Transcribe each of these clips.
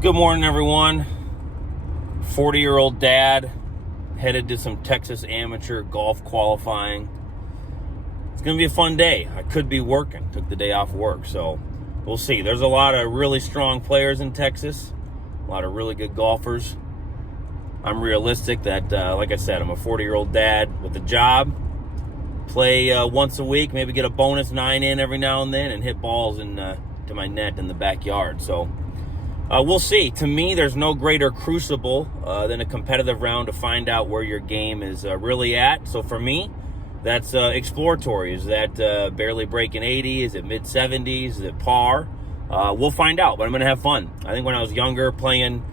Good morning, everyone. 40-year-old dad headed to some Texas amateur golf qualifying. It's going to be a fun day. I could be working. Took the day off work, so we'll see. There's a lot of really strong players in Texas, a lot of really good golfers. I'm realistic that, like I said, I'm a 40-year-old dad with a job. Play once a week, maybe get a bonus 9 in every now and then, and hit balls to my net in the backyard. So we'll see. To me, there's no greater crucible than a competitive round to find out where your game is really at. So for me, that's exploratory. Is that barely breaking 80? Is it mid-70s? Is it par? We'll find out, but I'm going to have fun. I think when I was younger, playing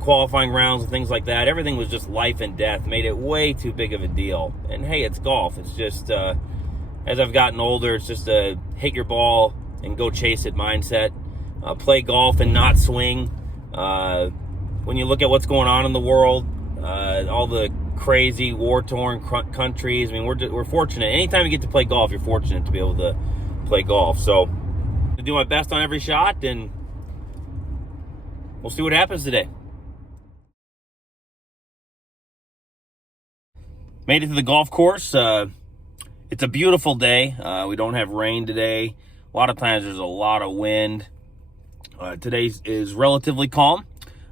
qualifying rounds and things like that, everything was just life and death. Made it way too big of a deal. And hey, it's golf. It's just, as I've gotten older, it's just a hit your ball and go chase it mindset. Play golf and not swing. When you look at what's going on in the world, all the crazy war-torn countries, I mean, we're fortunate. Anytime you get to play golf, you're fortunate to be able to play golf. So I do my best on every shot, and we'll see what happens today. Made it to the golf course. It's a beautiful day. We don't have rain today. A lot of times there's a lot of wind. Today is relatively calm.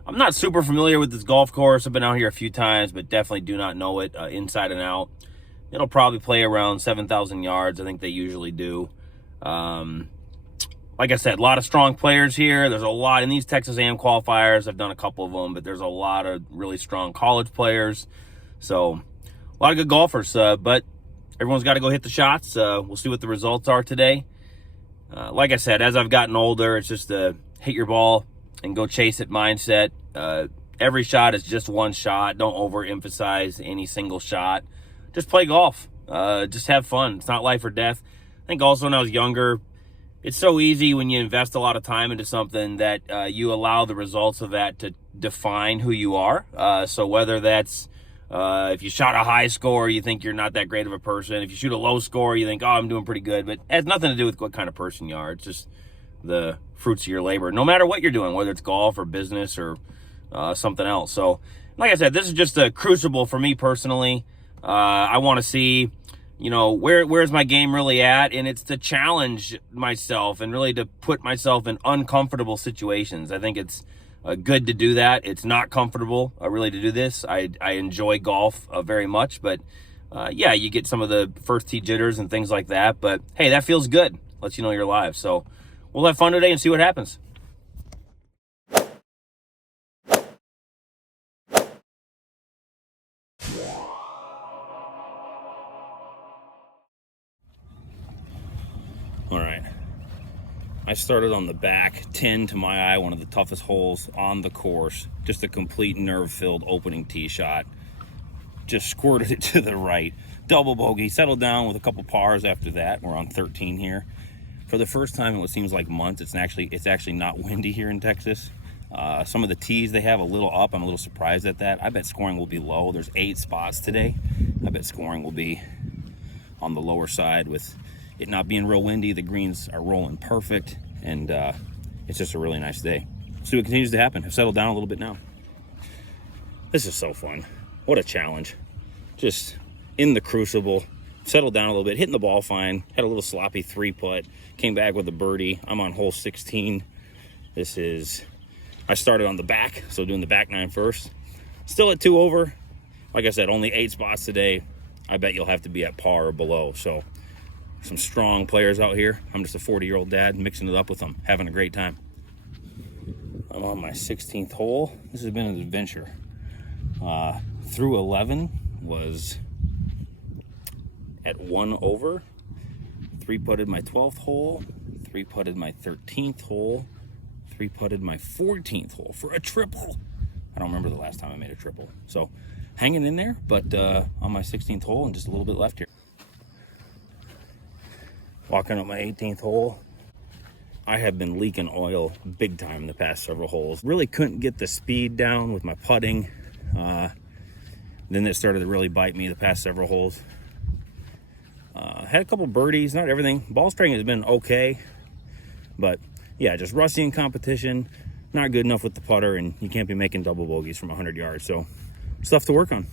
I'm not super familiar with this golf course. I've been out here a few times, but definitely do not know it inside and out. It'll probably play around 7,000 yards. I think they usually do. Like I said, a lot of strong players here. There's a lot in these Texas AM qualifiers. I've done a couple of them, but there's a lot of really strong college players. So a lot of good golfers, but everyone's got to go hit the shots. We'll see what the results are today. Like I said, as I've gotten older, it's just a hit your ball and go chase it mindset. Every shot is just one shot. Don't overemphasize any single shot. Just play golf. Just have fun. It's not life or death. I think also when I was younger, it's so easy when you invest a lot of time into something that you allow the results of that to define who you are. So whether that's if you shot a high score, you think you're not that great of a person. If you shoot a low score, you think, oh, I'm doing pretty good. But it has nothing to do with what kind of person you are. It's just the fruits of your labor, no matter what you're doing, whether it's golf or business or something else. So, like I said, this is just a crucible for me personally. I want to see, where's my game really at? And it's to challenge myself and really to put myself in uncomfortable situations. I think it's good to do that. It's not comfortable really to do this. I enjoy golf very much, but yeah, you get some of the first tee jitters and things like that, but hey, that feels good. Lets you know you're live. So we'll have fun today and see what happens. All right. I started on the back, 10 to my eye, one of the toughest holes on the course. Just a complete nerve-filled opening tee shot. Just squirted it to the right. Double bogey, settled down with a couple pars after that. We're on 13 here. For the first time in what seems like months, it's actually not windy here in Texas. Some of the tees they have a little up. I'm a little surprised at that. I bet scoring will be low. There's 8 spots today. I bet scoring will be on the lower side with it not being real windy. The greens are rolling perfect, and it's just a really nice day. See what continues to happen. I've settled down a little bit now. This is so fun. What a challenge. Just in the crucible, settled down a little bit, hitting the ball fine, had a little sloppy 3-putt, came back with a birdie. I'm on hole 16. I started on the back, so doing the back 9 first. Still at 2 over. Like I said, only 8 spots today. I bet you'll have to be at par or below. So some strong players out here. I'm just a 40-year-old dad mixing it up with them, having a great time. I'm on my 16th hole. This has been an adventure. Through 11 was at 1 over. 3-putted my 12th hole. 3-putted my 13th hole. 3-putted my 14th hole for a triple. I don't remember the last time I made a triple. So hanging in there, but on my 16th hole and just a little bit left here. Walking up my 18th hole. I have been leaking oil big time the past several holes. Really couldn't get the speed down with my putting. Then it started to really bite me the past several holes. Had a couple birdies, not everything. Ball striking has been okay, but yeah, just rusty in competition. not good enough with the putter, and you can't be making double bogeys from 100 yards. So stuff to work on.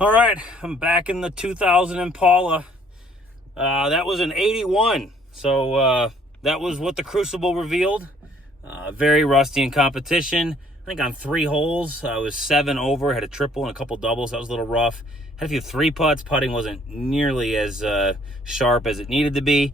All right, I'm back in the 2000 Impala. That was an 81. So that was what the Crucible revealed. Very rusty in competition. I think on 3 holes, I was 7 over, had a triple and a couple doubles. That was a little rough. Had a few 3-putts. Putting wasn't nearly as sharp as it needed to be.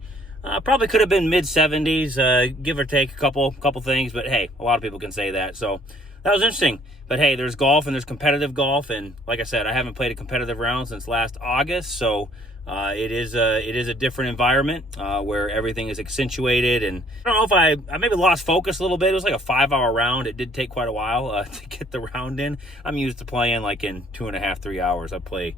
Probably could have been mid-70s, give or take a couple things. But hey, a lot of people can say that. So that was interesting. But hey, there's golf and there's competitive golf. And like I said, I haven't played a competitive round since last August. So it is a different environment where everything is accentuated, and I don't know if I maybe lost focus a little bit. It was like a 5-hour round. It did take quite a while to get the round in. I'm used to playing like in 2.5, 3 hours. I play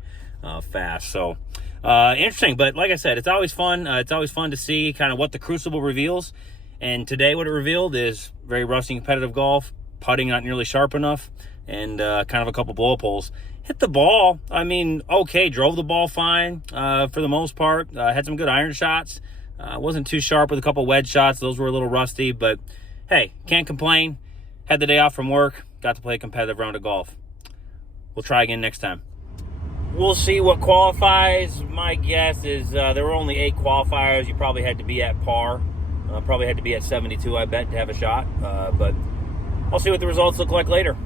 fast, so interesting. But like I said, it's always fun. It's always fun to see kind of what the Crucible reveals. And today, what it revealed is very rusty competitive golf, putting not nearly sharp enough, and kind of a couple blow-up holes. Hit the ball, I mean, okay, drove the ball fine for the most part. Had some good iron shots. Wasn't too sharp with a couple wedge shots. Those were a little rusty, but hey, can't complain. Had the day off from work. Got to play a competitive round of golf. We'll try again next time. We'll see what qualifies. My guess is there were only 8 qualifiers. You probably had to be at par. Probably had to be at 72, I bet, to have a shot. But I'll see what the results look like later.